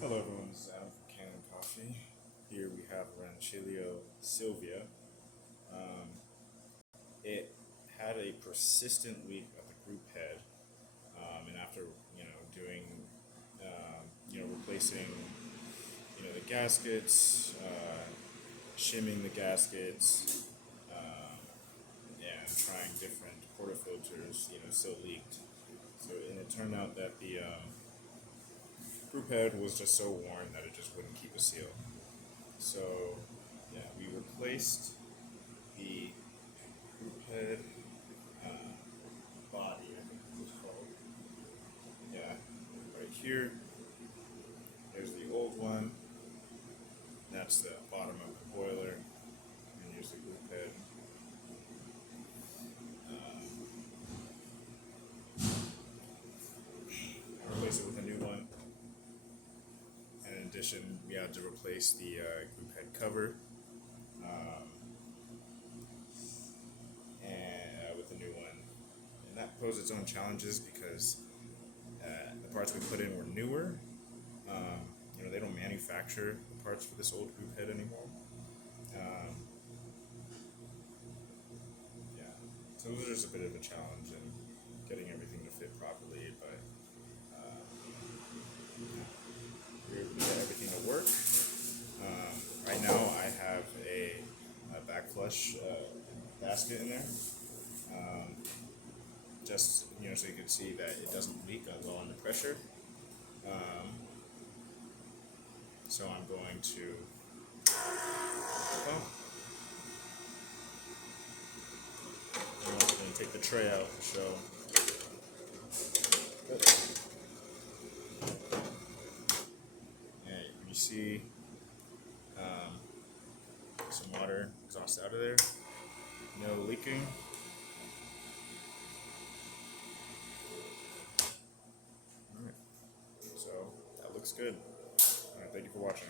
Hello everyone, this is Adam from Kanen Coffee. Here we have Rancilio Silvia. Um, it had a persistent leak at the group head, and after doing replacing the gaskets, shimming the gaskets, and trying different portafilters, still leaked. So and it turned out that the group head was just so worn that it just wouldn't keep a seal. So, yeah, we replaced the group head uh, body, I think it was called. Yeah, right here. Here's the old one. That's the bottom of the boiler. And here's the group head. I replaced it with a new one. And in addition, we had to replace the group head cover. And with the new one. And that posed its own challenges because the parts we put in were newer. They don't manufacture the parts for this old group head anymore. Yeah, so it was just a bit of a challenge in getting everything to fit properly, but we got everything to work. Right now, I have a back flush basket in there. Just so you can see that it doesn't leak well under pressure. So I'm going to I'm going to take the tray out to show. And you see some water exhaust out of there. No leaking. Alright, so that looks good. Alright, thank you for watching.